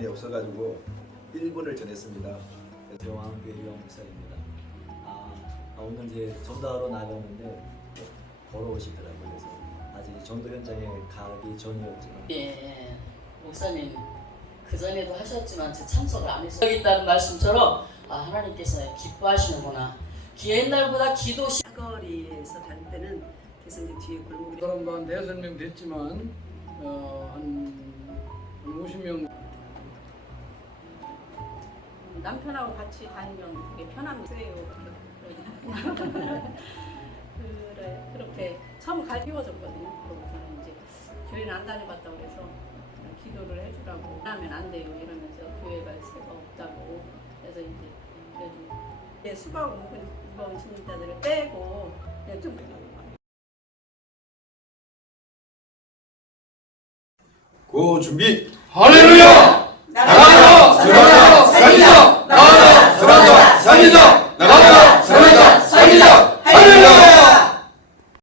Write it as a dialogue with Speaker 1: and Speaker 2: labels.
Speaker 1: 네, 없어가지고 1분을 전했습니다.
Speaker 2: 대왕교회 이영 목사입니다. 아, 아, 오늘 이제 전도하러 나갔는데 걸어오시더라고요. 그래서 아직 전도 현장에 가기 전이었지만
Speaker 3: 예, 목사님 그 전에도 하셨지만 제 참석을 안 해서 여기 있다는 말씀처럼 아, 하나님께서 기뻐하시는구나. 기- 옛날보다 기도 시
Speaker 4: 사거리에서 다닐 때는 그래서 이제 뒤에 골목이
Speaker 5: 사람도 한 대여섯 명 됐지만 어, 한 50명
Speaker 6: 남편하고 같이 다니면 되게 편합니다. 그래 그렇게 처음 갈 끼워줬거든요. 그러고서는 이제 교회는 안 다녀봤다고 그래서 기도를 해주라고 하면 안 돼요 이러면서 교회가 새가 없다고 그래서 이제 그래도 수박 묵은 이번 신자들을 빼고 좀
Speaker 1: 고 준비.
Speaker 5: 할렐루야! Now,